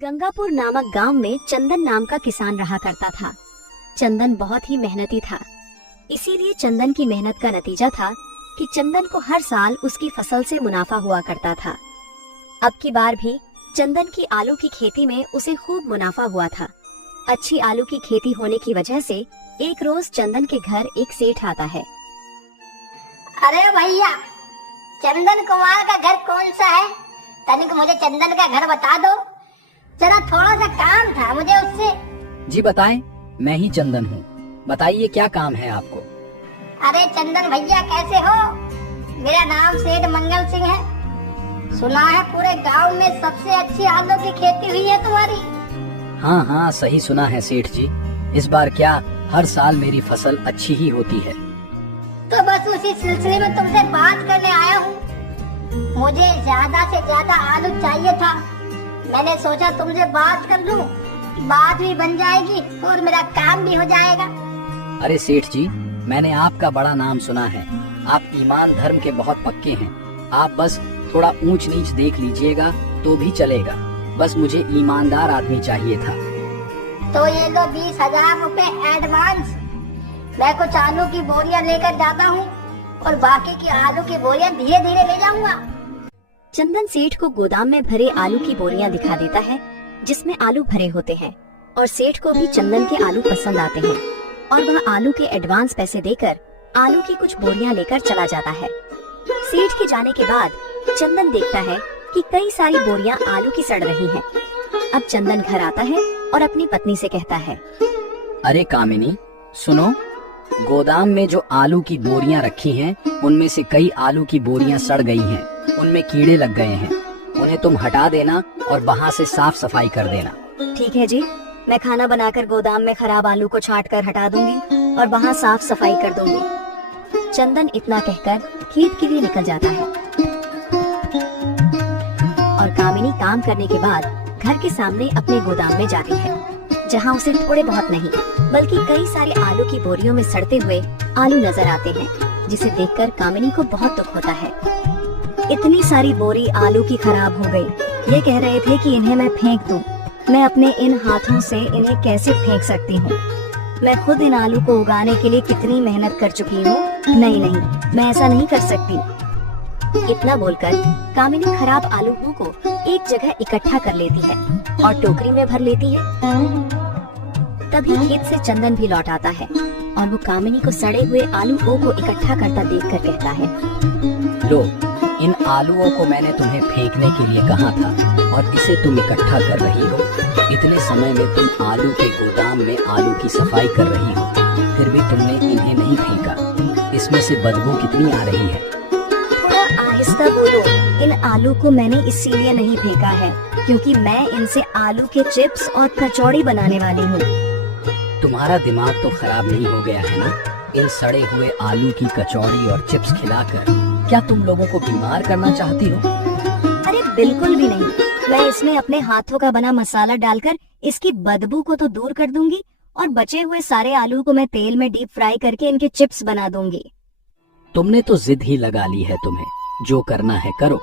गंगापुर नामक गांव में चंदन नाम का किसान रहा करता था। चंदन बहुत ही मेहनती था, इसीलिए चंदन की मेहनत का नतीजा था कि चंदन को हर साल उसकी फसल से मुनाफा हुआ करता था। अब की बार भी चंदन की आलू की खेती में उसे खूब मुनाफा हुआ था। अच्छी आलू की खेती होने की वजह से एक रोज चंदन के घर एक सेठ आता है। अरे भैया, चंदन कुमार का घर कौन सा है? तनिक मुझे चंदन का घर बता दो, जरा थोड़ा सा काम था मुझे उससे। जी बताएं, मैं ही चंदन हूँ। बताइए क्या काम है आपको? अरे चंदन भैया कैसे हो? मेरा नाम सेठ मंगल सिंह है। सुना है पूरे गांव में सबसे अच्छी आलू की खेती हुई है तुम्हारी। हाँ हाँ, सही सुना है सेठ जी। इस बार क्या हर साल मेरी फसल अच्छी ही होती है। तो बस उसी सिलसिले में तुमसे बात करने आया हूँ। मुझे ज्यादा से ज्यादा आलू चाहिए था। मैंने सोचा तुमसे बात कर लूं, बात भी बन जाएगी और मेरा काम भी हो जाएगा। अरे सेठ जी, मैंने आपका बड़ा नाम सुना है। आप ईमान धर्म के बहुत पक्के हैं। आप बस थोड़ा ऊंच नीच देख लीजिएगा तो भी चलेगा। बस मुझे ईमानदार आदमी चाहिए था। तो ये लो 20,000 रुपए एडवांस। मैं कुछ आलू की बोरियां लेकर जाता हूँ और बाकी की आलू की बोरियां धीरे धीरे ले जाऊंगा। चंदन सेठ को गोदाम में भरे आलू की बोरियां दिखा देता है जिसमें आलू भरे होते हैं, और सेठ को भी चंदन के आलू पसंद आते हैं और वह आलू के एडवांस पैसे देकर आलू की कुछ बोरियां लेकर चला जाता है। सेठ के जाने के बाद चंदन देखता है कि कई सारी बोरियां आलू की सड़ रही हैं। अब चंदन घर आता है और अपनी पत्नी से कहता है, अरे कामिनी सुनो, गोदाम में जो आलू की बोरियां रखी हैं, उनमें से कई आलू की बोरियां सड़ गई हैं। उनमें कीड़े लग गए हैं। उन्हें तुम हटा देना और वहाँ से साफ सफाई कर देना। ठीक है जी, मैं खाना बनाकर गोदाम में खराब आलू को छांट कर हटा दूंगी और वहाँ साफ सफाई कर दूंगी। चंदन इतना कहकर खेत के लिए निकल जाता है और कामिनी काम करने के बाद घर के सामने अपने गोदाम में जाती है, जहाँ उसे थोड़े बहुत नहीं बल्कि कई सारे आलू की बोरियों में सड़ते हुए आलू नजर आते हैं, जिसे देखकर कामिनी को बहुत दुख होता है। इतनी सारी बोरी आलू की खराब हो गई। ये कह रहे थे कि इन्हें मैं फेंक दूं। मैं अपने इन हाथों से इन्हें कैसे फेंक सकती हूँ? मैं खुद इन आलू को उगाने के लिए कितनी मेहनत कर चुकी हूँ। नहीं, मैं ऐसा नहीं कर सकती। इतना बोलकर कामिनी खराब आलूओं को एक जगह इकट्ठा कर लेती है और टोकरी में भर लेती है। तभी खेत से चंदन भी लौट आता है और वो कामिनी को सड़े हुए आलूओं को इकट्ठा करता देखकर कहता है, लो, इन आलूओं को मैंने तुम्हें फेंकने के लिए कहा था और इसे तुम इकट्ठा कर रही हो। इतने समय में तुम आलू के गोदाम में आलू की सफाई कर रही हो, फिर भी तुमने इन्हें नहीं फेंका। इसमें से बदबू कितनी आ रही है। थोड़ा आहिस्ता बोलो। इन आलू को मैंने इसीलिए नहीं फेंका है क्योंकि मैं इनसे आलू के चिप्स और कचौड़ी बनाने वाली हूँ। तुम्हारा दिमाग तो खराब नहीं हो गया है ना? इन सड़े हुए आलू की कचौड़ी और चिप्स खिलाकर क्या तुम लोगों को बीमार करना चाहती हो? अरे बिल्कुल भी नहीं। मैं इसमें अपने हाथों का बना मसाला डालकर इसकी बदबू को तो दूर कर दूंगी और बचे हुए सारे आलू को मैं तेल में डीप फ्राई करके इनके चिप्स बना दूंगी। तुमने तो जिद ही लगा ली है। तुम्हें जो करना है करो।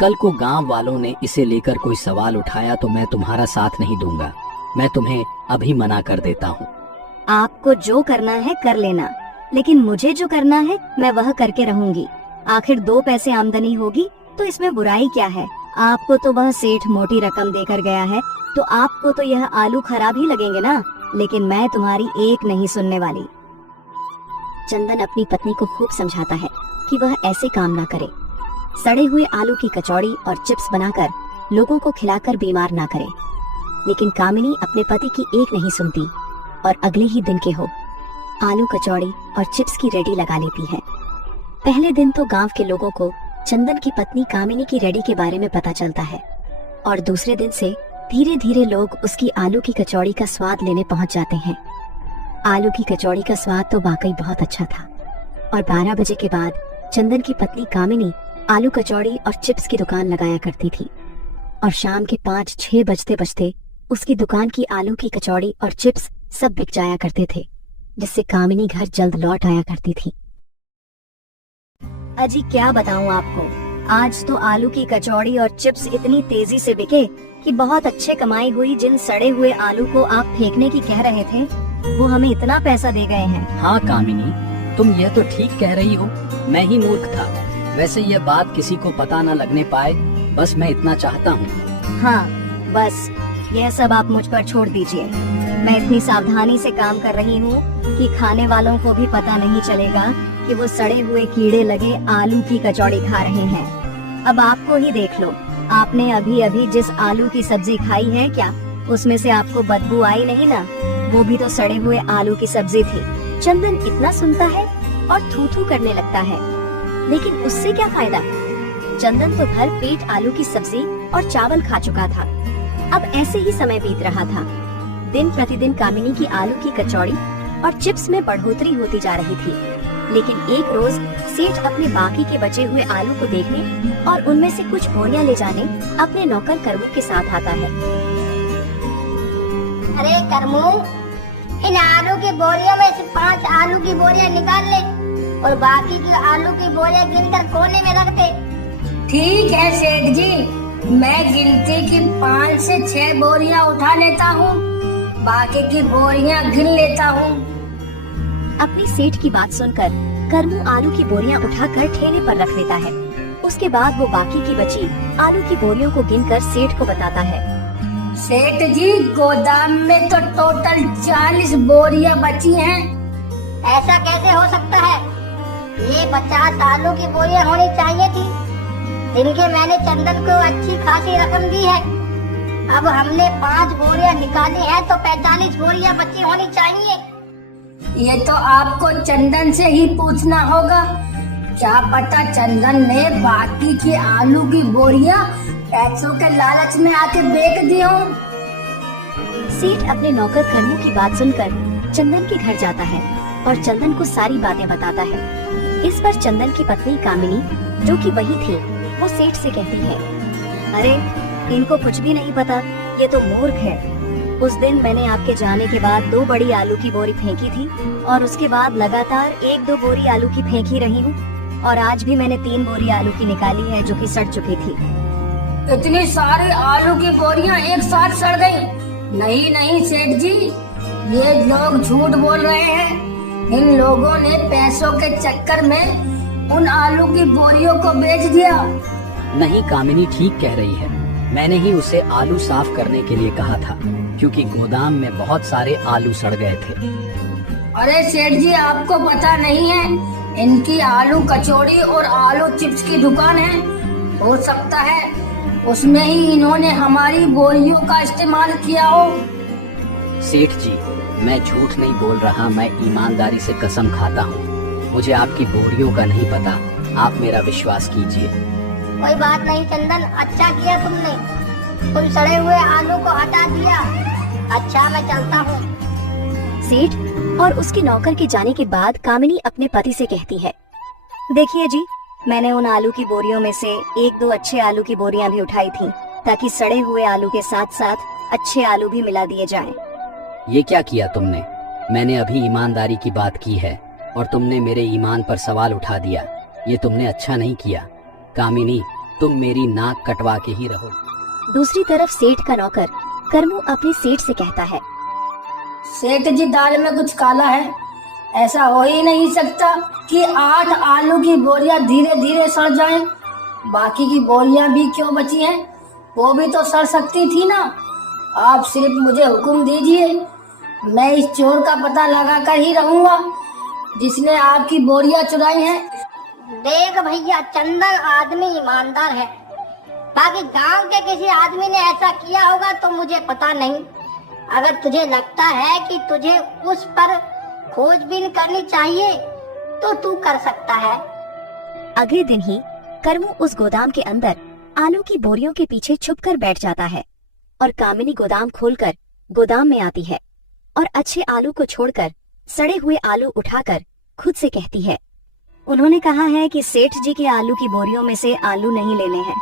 कल को गांव वालों ने इसे लेकर कोई सवाल उठाया तो मैं तुम्हारा साथ नहीं दूंगा। मैं तुम्हें अभी मना कर देता हूँ। आपको जो करना है कर लेना, लेकिन मुझे जो करना है मैं वह करके रहूंगी। आखिर 2 पैसे आमदनी होगी तो इसमें बुराई क्या है? आपको तो वह सेठ मोटी रकम देकर गया है, तो आपको तो यह आलू खराब ही लगेंगे ना, लेकिन मैं तुम्हारी एक नहीं सुनने वाली। चंदन अपनी पत्नी को खूब समझाता है कि वह ऐसे काम ना करे। सड़े हुए आलू की कचौड़ी और चिप्स बनाकर लोगों को खिलाकर बीमार ना करे, लेकिन कामिनी अपने पति की एक नहीं सुनती और अगले ही दिन के हो आलू कचौड़ी और चिप्स की रेडी लगा लेती है। पहले दिन तो गांव के लोगों को चंदन की पत्नी कामिनी की रेडी के बारे में पता चलता है और दूसरे दिन से धीरे धीरे लोग उसकी आलू की कचौड़ी का स्वाद लेने पहुंच जाते हैं। आलू की कचौड़ी का स्वाद तो वाकई बहुत अच्छा था और 12 बजे के बाद चंदन की पत्नी कामिनी आलू कचौड़ी और चिप्स की दुकान लगाया करती थी और शाम के 5-6 बजते बजते उसकी दुकान की आलू की कचौड़ी और चिप्स सब बिक जाया करते थे, जिससे कामिनी घर जल्द लौट आया करती थी। अजी क्या बताऊं आपको, आज तो आलू की कचौड़ी और चिप्स इतनी तेजी से बिके कि बहुत अच्छे कमाई हुई जिन सड़े हुए आलू को आप फेंकने की कह रहे थे, वो हमें इतना पैसा दे गए हैं। हाँ कामिनी, तुम यह तो ठीक कह रही हो, मैं ही मूर्ख था। वैसे यह बात किसी को पता न लगने पाए, बस मैं इतना चाहता हूँ। हाँ बस यह सब आप मुझ पर छोड़ दीजिए। मैं इतनी सावधानी से काम कर रही हूँ कि खाने वालों को भी पता नहीं चलेगा कि वो सड़े हुए कीड़े लगे आलू की कचौड़ी खा रहे हैं। अब आपको ही देख लो, आपने अभी अभी जिस आलू की सब्जी खाई है, क्या उसमें से आपको बदबू आई नहीं ना? वो भी तो सड़े हुए आलू की सब्जी थी। चंदन इतना सुनता है और थू थू करने लगता है, लेकिन उससे क्या फायदा? चंदन तो भर पेट आलू की सब्जी और चावल खा चुका था। अब ऐसे ही समय बीत रहा था। दिन प्रतिदिन कामिनी की आलू की कचौड़ी और चिप्स में बढ़ोतरी होती जा रही थी। लेकिन एक रोज सेठ अपने बाकी के बचे हुए आलू को देखने और उनमें से कुछ बोरियां ले जाने अपने नौकर करमू के साथ आता है। अरे करमू, इन आलू की बोरियों में से 5 आलू की बोरियां निकाल ले और बाकी की आलू की बोरियां गिनकर कोने में रख दे। ठीक है सेठ जी, मैं गिनती की 5 से 6 बोरियां उठा लेता हूँ, बाकी की बोरियां गिन लेता हूँ। अपनी सेठ की बात सुनकर करमू आलू की बोरियां उठाकर ठेले पर रख देता है। उसके बाद वो बाकी की बची आलू की बोरियों को गिनकर सेठ को बताता है। सेठ जी, गोदाम में तो टोटल 40 बोरियां बची हैं। ऐसा कैसे हो सकता है? ये 50 आलू की बोरियां होनी चाहिए थी, जिनके मैंने चंदन को अच्छी खासी रकम दी है। अब हमने 5 बोरियां निकाली हैं तो 45 बोरियां बची होनी चाहिए। ये तो आपको चंदन से ही पूछना होगा। क्या पता चंदन ने बाकी की आलू की बोरियां पैसों के लालच में आके बेच दी हो। सेठ अपने नौकर करमू की बात सुनकर चंदन के घर जाता है और चंदन को सारी बातें बताता है। इस पर चंदन की पत्नी कामिनी, जो कि वही थी, वो सेठ से कहती है, अरे इनको कुछ भी नहीं पता, ये तो मूर्ख है। उस दिन मैंने आपके जाने के बाद 2 बड़ी आलू की बोरी फेंकी थी और उसके बाद लगातार 1-2 बोरी आलू की फेंक ही रही हूँ, और आज भी मैंने 3 बोरी आलू की निकाली है जो कि सड़ चुकी थी। इतनी सारी आलू की बोरियां एक साथ सड़ गई? नहीं नहीं सेठ जी, ये लोग झूठ बोल रहे हैं। इन लोगों ने पैसों के चक्कर में उन आलू की बोरियों को बेच दिया। नहीं कामिनी ठीक कह रही है, मैंने ही उसे आलू साफ करने के लिए कहा था, क्योंकि गोदाम में बहुत सारे आलू सड़ गए थे। अरे सेठ जी, आपको पता नहीं है, इनकी आलू कचौड़ी और आलू चिप्स की दुकान है। हो सकता है उसमें ही इन्होंने हमारी बोरियों का इस्तेमाल किया हो। सेठ जी, मैं झूठ नहीं बोल रहा, मैं ईमानदारी से कसम खाता हूँ। मुझे आपकी बोरियों का नहीं पता, आप मेरा विश्वास कीजिए। कोई बात नहीं चंदन, अच्छा किया तुमने, तुम सड़े हुए आलू को हटा दिया। अच्छा, मैं चलता हूँ। सेठ और उसके नौकर के जाने के बाद कामिनी अपने पति से कहती है, देखिए जी, मैंने उन आलू की बोरियों में से 1-2 अच्छे आलू की बोरियां भी उठाई थी, ताकि सड़े हुए आलू के साथ साथ अच्छे आलू भी मिला दिए जाएं। ये क्या किया तुमने? मैंने अभी ईमानदारी की बात की है और तुमने मेरे ईमान पर सवाल उठा दिया। ये तुमने अच्छा नहीं किया। कामिनी, तुम मेरी नाक कटवा के ही रहो। दूसरी तरफ सेठ का नौकर करमू अपने सेठ से कहता है, सेठ जी, दाल में कुछ काला है। ऐसा हो ही नहीं सकता कि 8 आलू की बोरियां धीरे धीरे सड़ जाएं। बाकी की बोरियां भी क्यों बची हैं? वो भी तो सड़ सकती थी ना। आप सिर्फ मुझे हुक्म दीजिए, मैं इस चोर का पता लगा कर ही रहूंगा जिसने आपकी बोरियां चुराई हैं। देख भैया, चंदन आदमी ईमानदार है, बाकी गांव के किसी आदमी ने ऐसा किया होगा तो मुझे पता नहीं। अगर तुझे लगता है कि तुझे उस पर खोजबीन करनी चाहिए तो तू कर सकता है। अगले दिन ही करमू उस गोदाम के अंदर आलू की बोरियों के पीछे छुपकर बैठ जाता है और कामिनी गोदाम खोलकर गोदाम में आती है और अच्छे आलू को छोड़कर सड़े हुए आलू उठाकर खुद से कहती है, उन्होंने कहा है कि सेठ जी के आलू की बोरियों में से आलू नहीं लेने हैं।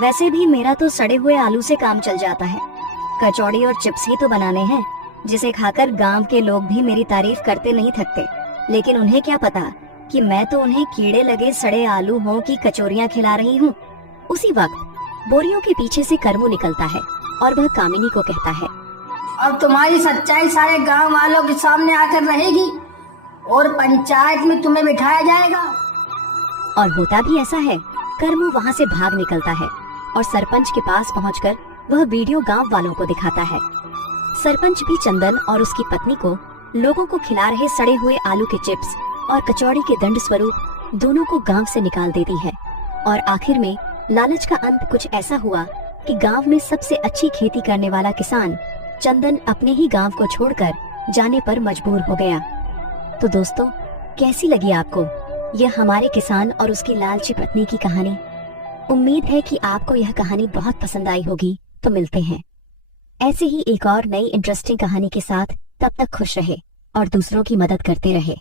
वैसे भी मेरा तो सड़े हुए आलू से काम चल जाता है। कचौड़ी और चिप्स ही तो बनाने हैं, जिसे खाकर गांव के लोग भी मेरी तारीफ करते नहीं थकते। लेकिन उन्हें क्या पता कि मैं तो उन्हें कीड़े लगे सड़े आलू हों की कचौरियां खिला रही हूँ। उसी वक्त बोरियों के पीछे से करमू निकलता है और वह कामिनी को कहता है, अब तुम्हारी सच्चाई सारे गांव वालों के सामने आकर रहेगी और पंचायत में तुम्हें बिठाया जाएगा। और होता भी ऐसा है। करमू वहाँ से भाग निकलता है और सरपंच के पास पहुंचकर वह वीडियो गांव वालों को दिखाता है। सरपंच भी चंदन और उसकी पत्नी को लोगों को खिला रहे सड़े हुए आलू के चिप्स और कचौड़ी के दंड स्वरूप दोनों को गांव से निकाल देती है। और आखिर में लालच का अंत कुछ ऐसा हुआ कि गांव में सबसे अच्छी खेती करने वाला किसान चंदन अपने ही गांव को छोड़कर जाने पर मजबूर हो गया। तो दोस्तों, कैसी लगी आपको यह हमारे किसान और उसकी लालची पत्नी की कहानी? उम्मीद है कि आपको यह कहानी बहुत पसंद आई होगी। तो मिलते हैं ऐसे ही एक और नई इंटरेस्टिंग कहानी के साथ। तब तक खुश रहे और दूसरों की मदद करते रहे।